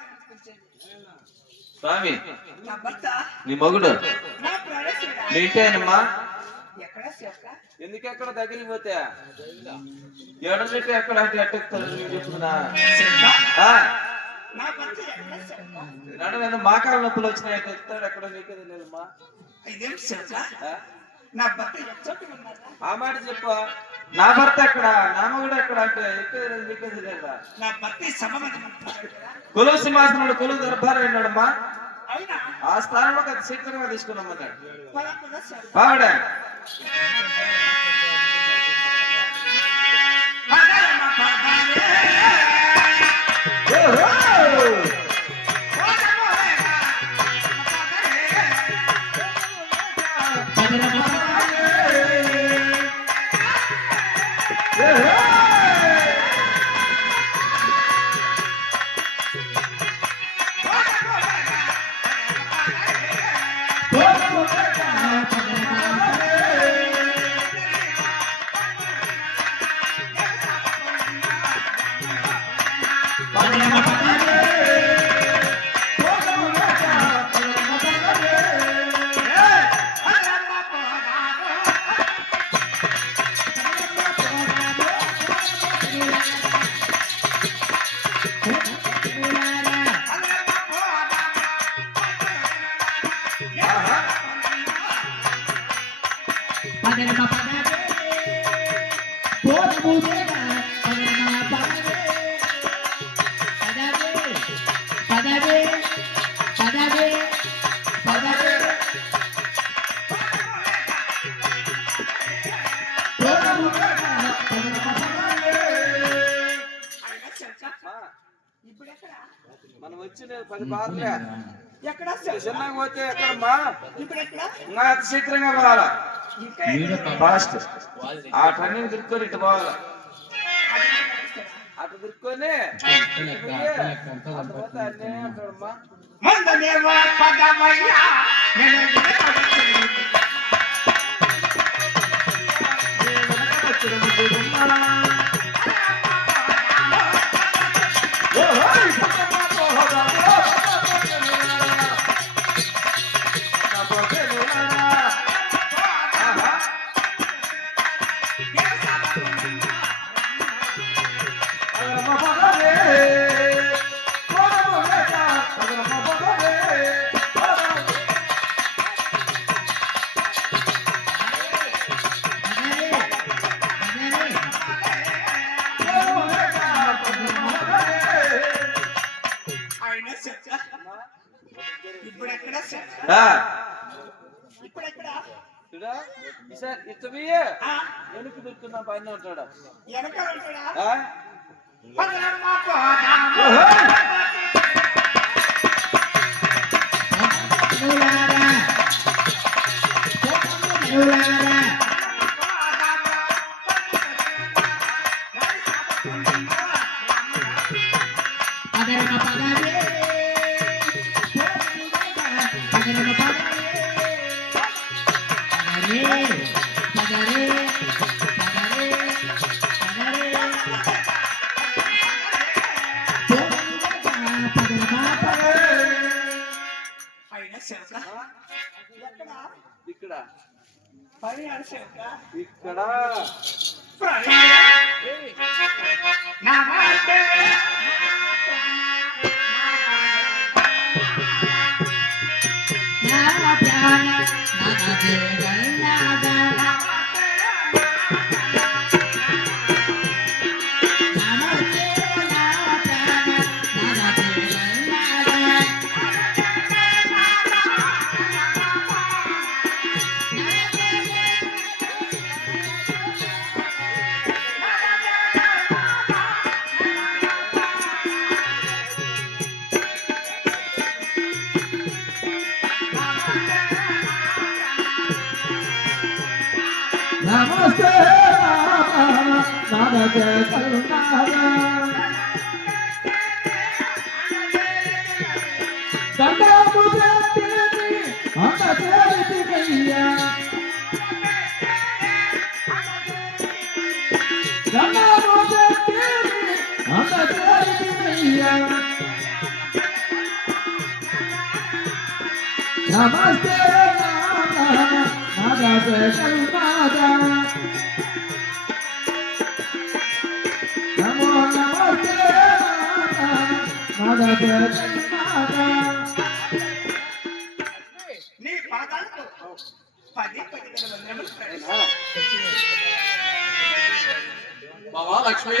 తీసుకొచ్చేది? స్వామి నా మొగుడు నా ప్రాణేశ్వరుడా. మీ ఇంటేనమ్మా ఎక్కడ? ఎందుకు ఎక్కడ దగ్గరికి పోతే ఎడబెట్టి ఎక్కడ అంటే ఎట్టెక్కుతారు నేను చెప్తున్నా శ్రోత, ఆ, నా భర్త ఎక్కడ శ్రోత? నడు మీద మాకాల నొప్పులు వచ్చినాయి ఎక్కుతాడు ఎక్కడ నీకే తెలియదమ్మా? ఆ? నా భర్త ఎచ్చోట ఉన్నారా? ఆ మాట చెప్పు నా భర్త ఎక్కడ నా మొగుడు ఎక్కడ అంటే ఎక్కేది నీకే తెలియదా నా భర్త సింహాసనుడు దర్బారు అయినాడమ్మా ఆ స్థానంలో శీఘ్రంగా తీసుకున్నామన్నాడు పద మనం వచ్చిన పది బార్లే ఎక్కడ శ్రోత? చిన్నగా పోతే ఎక్కడమ్మా ఇప్పుడెక్కడ ఇంకా అతి శీఘ్రంగా పోవాలా ఇంకా ఎక్కడ? ఫాస్ట్ ఆ టర్నింగ్ తిరుక్కొని ఇటు పోవాలా అటు తిరుక్కొని ఇటు పోయి, అటు పోతే అన్నే అంటాడమ్మా మందనేవో పదమయ్యా నేను పోయి ఆ, వెనక్కి తిరుక్కున్నా పైన ఉంటాడు? వెనక ఉంటాడా? ఇక్కడ. పని ఇక్కడ. నమస్తే నా ప్రాణ. నమస్తే నమస్తే కరుణార దండాము చేతిని అంత చేతికయ్యా దండాము చేతిని అంత చేతికయ్యా నమస్తే నమస్తే కరుణార నమో నమస్తే నమస్తే కరుణార నీ పాదాలకు పది పది వేల లక్ష్మి.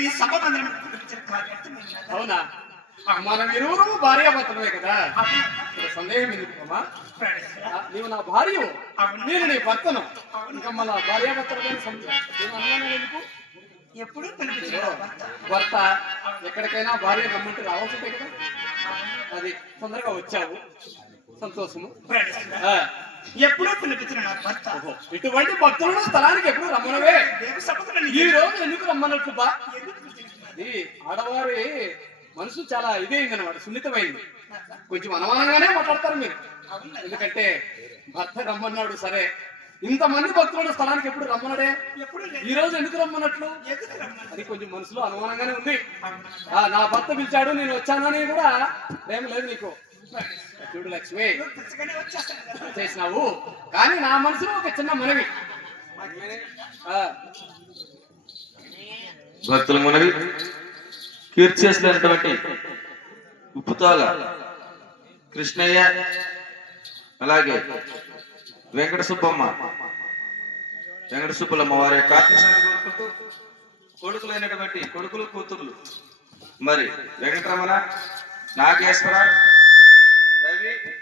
ఈ సభ మందిరం పిలిచిన కార్యార్థం నాదా అవునా? మనం ఇరువురు భార్యాభర్తలమే కదా? అవును? ఇక్కడ సందేహం ఎందుకు అమ్మా ప్రణేశ్వర ఆ, నీవు నా భార్య. నేను నీ భర్తను? ఇంకా మన అనుమానం ఎందుకు? ఎప్పుడూ భర్త. ఎక్కడికైనా భార్య రమ్మంటే రావాల్సిందే కదా? అది తొందరగా వచ్చావు. సంతోషము. ఎప్పుడూ పిలిపించిన నా భర్త. ఇటువంటి భక్తులను స్థలానికి ఎప్పుడు రమ్మనవే? ఈ రోజు ఎందుకు రమ్మన్నట్లు బా ఆడవారి మనసు చాలా ఇదైంది అనమాట సున్నితమైంది కొంచెం అనుమానంగానే మాట్లాడతారు మీరు. ఎందుకంటే భర్త రమ్మన్నాడు సరే. ఇంతమంది భక్తులను స్థలానికి ఎప్పుడు రమ్మన్నాడే. ఈ రోజు ఎందుకు రమ్మన్నట్లు? అది కొంచెం మనసులో అనుమానంగానే ఉంది. ఆ, నా భర్త పిలిచాడు నేను వచ్చానని కూడా ఏం లేదు నీకు. చూడు లక్ష్మి. చేసినావు కానీ నా మనసులో ఒక చిన్న మనవి. భక్తుల మనవి కీర్తి చేసినటువంటి ఉప్పుతాల కృష్ణయ్య అలాగే వెంకట సుబ్బమ్మ వెంకట సుబ్బలమ్మ వారి యొక్క కొడుకులైనటువంటి కొడుకులు కూతుర్లు. మరి వెంకటరమణ నాగేశ్వర ಸರಿ